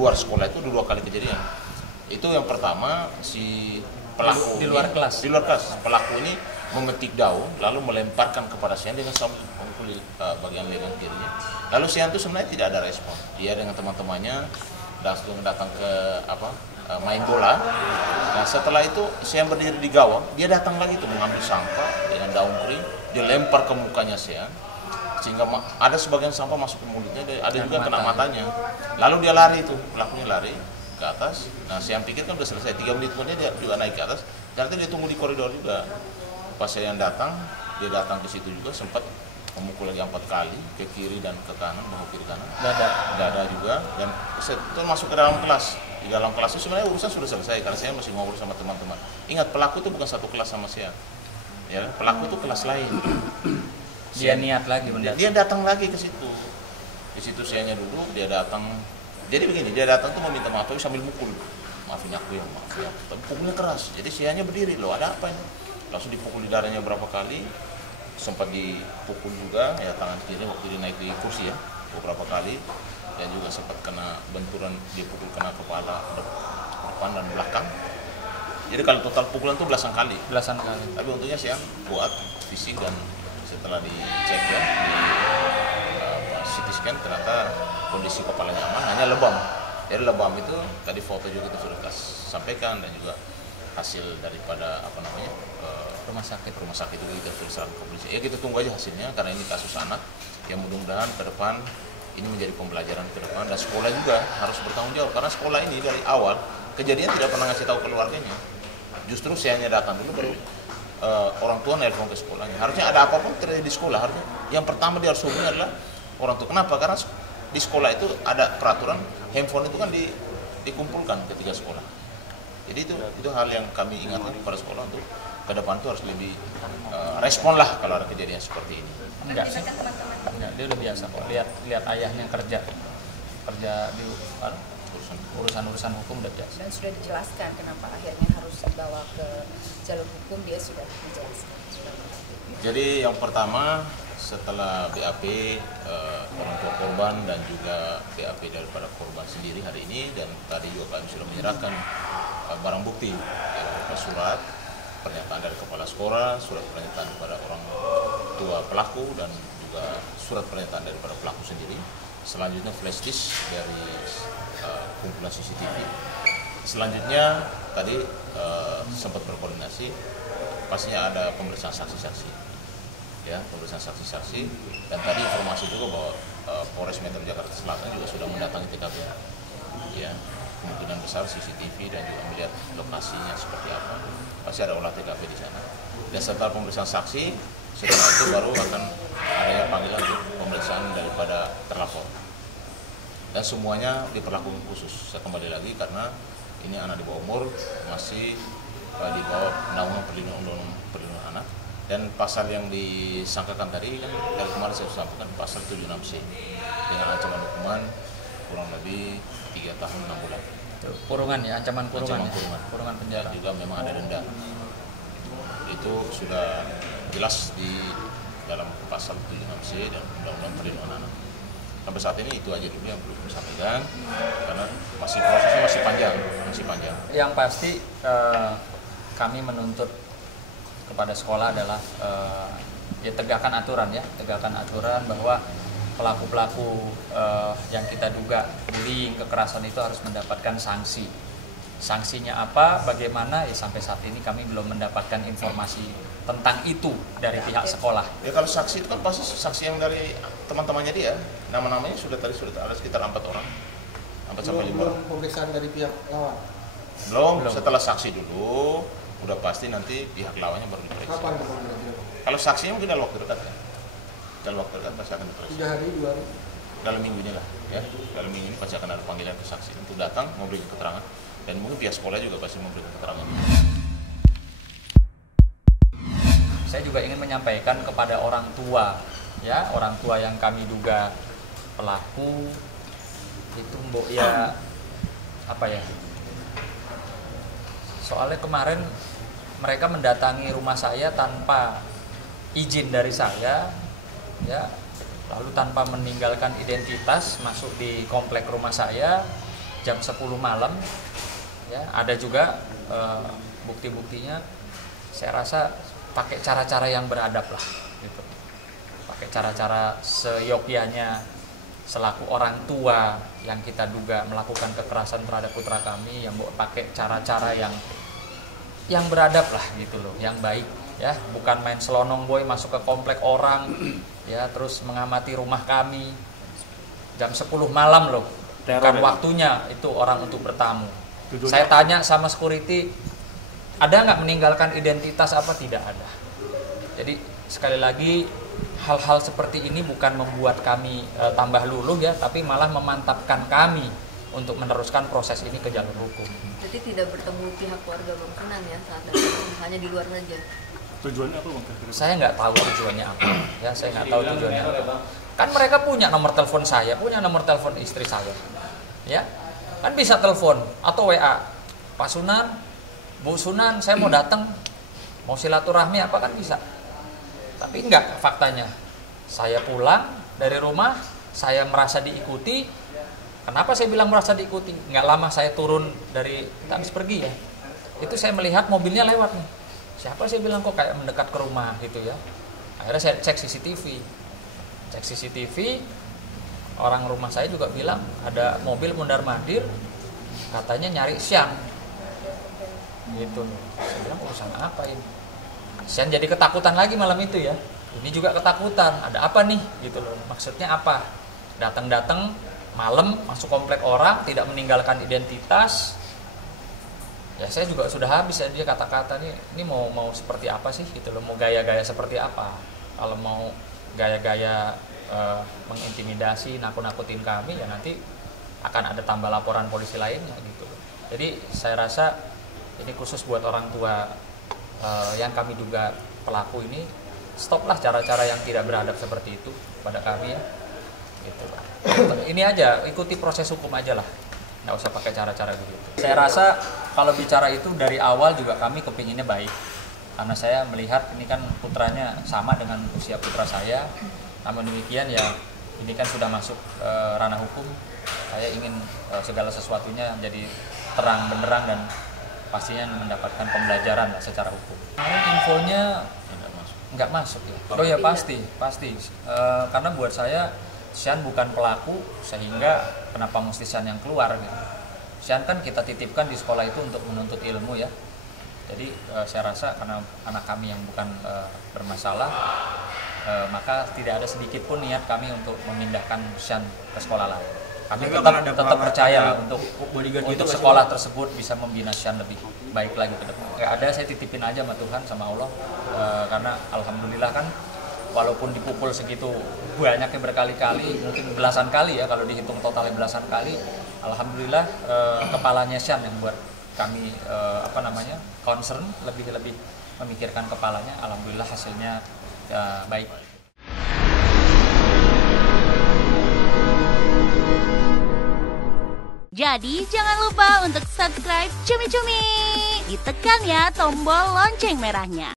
luar sekolah itu 2 kali kejadian. Itu yang pertama, si pelaku di luar kelas. Di luar kelas. Pelaku ini memetik daun lalu melemparkan kepada Sian dengan sambil memukul bagian lengan kirinya. Lalu Sian itu sebenarnya tidak ada respon. Dia dengan teman-temannya langsung datang ke main bola. Nah, setelah itu Sian berdiri di gawang, dia datang lagi tuh mengambil sampah dengan daun kering, dia lempar ke mukanya Sian. Sehingga ada sebagian sampah masuk ke mulutnya, ada juga kena matanya. Lalu dia lari tuh, pelakunya lari ke atas. Nah, Sian pikir kan udah selesai, 3 menit kemudian dia juga naik ke atas. Ternyata dia tunggu di koridor juga. Pas Sian datang, dia datang ke situ juga, sempat memukul lagi 4 kali ke kiri dan ke kanan, bahu kiri kanan. Dada juga, dan itu masuk ke dalam kelas. Di dalam kelas itu sebenarnya urusan sudah selesai karena saya masih ngobrol sama teman-teman. Ingat, pelaku itu bukan satu kelas sama Sian. Ya, pelaku itu kelas lain. Dia niat lagi mendatang. Dia datang lagi ke situ. Di situ Siannya duduk, dia datang. Jadi begini, dia datang tuh meminta maaf tapi sambil mukul. Maafin aku ya, maaf ya. Tapi pukulnya keras. Jadi Siannya berdiri, loh ada apa ini? Langsung dipukul di dadanya berapa kali. Sempat dipukul juga ya tangan kiri waktu dia naik di kursi ya, beberapa kali. Dan juga sempat kena benturan, dipukul kena kepala depan dan belakang. Jadi kalau total pukulan tuh belasan kali. Tapi untungnya Sian kuat fisik, dan setelah dicek ya di CT scan ternyata kondisi kepalanya aman, hanya lebam. Jadi lebam itu tadi foto juga kita sudah sampaikan, dan juga hasil daripada rumah sakit itu kita serahkan ke polisi. Ya kita tunggu aja hasilnya karena ini kasus anak yang mudah-mudahan ke depan ini menjadi pembelajaran ke depan, dan sekolah juga harus bertanggung jawab karena sekolah ini dari awal kejadian tidak pernah ngasih tahu keluarganya. Justru Siannya datang dulu baru orang tua nelpon ke sekolahnya. Harusnya ada apapun terjadi di sekolah, harusnya yang pertama dia harus hubungi adalah orang tua. Kenapa? Karena di sekolah itu ada peraturan handphone itu kan dikumpulkan ketika sekolah. Jadi itu hal yang kami ingatkan kepada sekolah untuk ke depan itu harus lebih respon lah kalau ada kejadian seperti ini. Enggak sih. Enggak, dia udah biasa kok lihat ayahnya kerja di urusan hukum udah biasa. Dan sudah dijelaskan kenapa akhirnya harus dibawa ke jalur hukum, dia sudah menjelaskan. Jadi yang pertama, setelah BAP orang tua korban dan juga BAP daripada korban sendiri hari ini, dan tadi juga kami sudah menyerahkan barang bukti, yaitu surat pernyataan dari kepala sekolah, surat pernyataan kepada orang tua pelaku, dan juga surat pernyataan daripada pelaku sendiri. Selanjutnya flash disk dari kumpulan CCTV. Selanjutnya tadi sempat berkoordinasi, pastinya ada pemeriksaan saksi-saksi, ya pemeriksaan saksi-saksi. Dan tadi informasi juga bahwa Polres Metro Jakarta Selatan juga sudah mendatangi TKP, ya kemungkinan besar CCTV dan juga melihat lokasinya seperti apa. Pasti ada olah TKP di sana. Dan setelah pemeriksaan saksi, setelah itu baru akan adanya panggilan untuk pemeriksaan daripada terlapor. Dan semuanya diperlakukan khusus. Saya kembali lagi karena ini anak di bawah umur, masih di bawah undang-undang perlindungan anak. Dan pasal yang disangkakan tadi kan dari kemarin saya sampaikan, pasal 76C dengan ancaman hukuman kurang lebih 3 tahun 6 bulan. Kurungan ya, ancaman kurungan. Kurungan penjara. Juga memang ada denda. Itu sudah jelas di dalam pasal 76C dan undang-undang perlindungan anak. Sampai saat ini itu aja dulu yang perlu kami sampaikan karena prosesnya masih panjang. Yang pasti kami menuntut kepada sekolah adalah ya tegakkan aturan bahwa pelaku-pelaku yang kita duga bullying, kekerasan itu harus mendapatkan sanksi. Sanksinya apa, bagaimana, ya sampai saat ini kami belum mendapatkan informasi tentang itu dari pihak sekolah. Ya kalau saksi itu kan pasti saksi yang dari teman-temannya dia. Nama-namanya sudah ada sekitar 4 orang. 4 sampai 5 orang. Belum pemeriksaan dari pihak lawan? Belum, setelah saksi dulu, udah pasti nanti pihak lawannya baru diperiksa. Kapan kira-kira? Kalau saksinya mungkin dalam waktu dekat ya. Dalam waktu dekat pasti akan diperiksa. 3 hari, 2 hari? Dalam minggu ini lah, ya. Dalam minggu ini pasti akan ada panggilan ke saksi untuk datang memberikan keterangan. Dan mungkin pihak sekolah juga pasti memberikan keterangan. Saya juga ingin menyampaikan kepada orang tua, ya orang tua yang kami duga pelaku itu mbok ya apa ya? Soalnya kemarin mereka mendatangi rumah saya tanpa izin dari saya, ya, lalu tanpa meninggalkan identitas masuk di komplek rumah saya, jam 10 malam ya. Ada juga bukti-buktinya, saya rasa pakai cara-cara yang beradab lah gitu, pakai cara-cara seyogyanya selaku orang tua yang kita duga melakukan kekerasan terhadap putra kami, yang pakai cara-cara yang beradab lah gitu loh, yang baik ya, bukan main selonong boy masuk ke komplek orang ya, terus mengamati rumah kami jam 10 malam loh, bukan waktunya itu orang untuk bertamu. Saya tanya sama security, ada nggak meninggalkan identitas apa? Tidak ada. Jadi sekali lagi, hal-hal seperti ini bukan membuat kami tambah luluh ya, tapi malah memantapkan kami untuk meneruskan proses ini ke jalur hukum. Jadi tidak bertemu pihak keluarga Bang Sunan ya saat itu, hanya di luar saja. Tujuannya apa Bang? Saya nggak tahu tujuannya apa. Ya, saya nggak tahu tujuannya apa. Kan mereka punya nomor telepon saya, punya nomor telepon istri saya. Ya, kan bisa telepon atau WA. Pak Sunan, Bu Sunan, saya mau datang, mau silaturahmi apa, kan bisa. Tapi enggak, faktanya saya pulang dari rumah, saya merasa diikuti. Kenapa saya bilang merasa diikuti? Enggak lama saya turun dari, habis pergi ya, itu saya melihat mobilnya lewat nih. Siapa, saya bilang kok kayak mendekat ke rumah gitu ya. Akhirnya saya cek CCTV, orang rumah saya juga bilang ada mobil mondar-mandir, katanya nyari Sian gitu. Saya bilang urusan apa ini? Sian jadi ketakutan lagi malam itu ya. Ini juga ketakutan, ada apa nih gitu loh. Maksudnya apa? Datang-datang malam masuk komplek orang, tidak meninggalkan identitas. Ya saya juga sudah habis ya, dia kata-kata nih, ini mau seperti apa sih gitu loh, mau gaya-gaya seperti apa? Kalau mau gaya-gaya mengintimidasi, nakut-nakutin kami, ya nanti akan ada tambah laporan polisi lainnya gitu. Jadi saya rasa ini khusus buat orang tua yang kami duga pelaku ini, stoplah cara-cara yang tidak beradab seperti itu pada kami ya. Gitu. Ini aja, ikuti proses hukum aja lah, nggak usah pakai cara-cara begitu. Saya rasa kalau bicara itu dari awal juga kami kepinginnya baik, karena saya melihat ini kan putranya sama dengan usia putra saya. Namun demikian ya, ini kan sudah masuk ranah hukum. Saya ingin segala sesuatunya jadi terang benderang dan pastinya mendapatkan pembelajaran lah secara hukum. Infonya nggak masuk ya. Oh ya pasti. Karena buat saya Sian bukan pelaku, sehingga kenapa mesti Sian yang keluar gitu. Sian kan kita titipkan di sekolah itu untuk menuntut ilmu ya. Jadi saya rasa karena anak kami yang bukan bermasalah, maka tidak ada sedikit pun niat kami untuk memindahkan Sian ke sekolah lain. Kami tetap percaya untuk sekolah tersebut bisa membina Sian lebih baik lagi ke depan. Nggak ada, saya titipin aja sama Tuhan, sama Allah, karena alhamdulillah kan walaupun dipukul segitu banyaknya berkali-kali, mungkin belasan kali ya kalau dihitung totalnya belasan kali, alhamdulillah kepalanya Sian yang buat kami concern, lebih memikirkan kepalanya. Alhamdulillah hasilnya ya, baik. Jadi jangan lupa untuk subscribe Cumi Cumi. Ditekan ya tombol lonceng merahnya.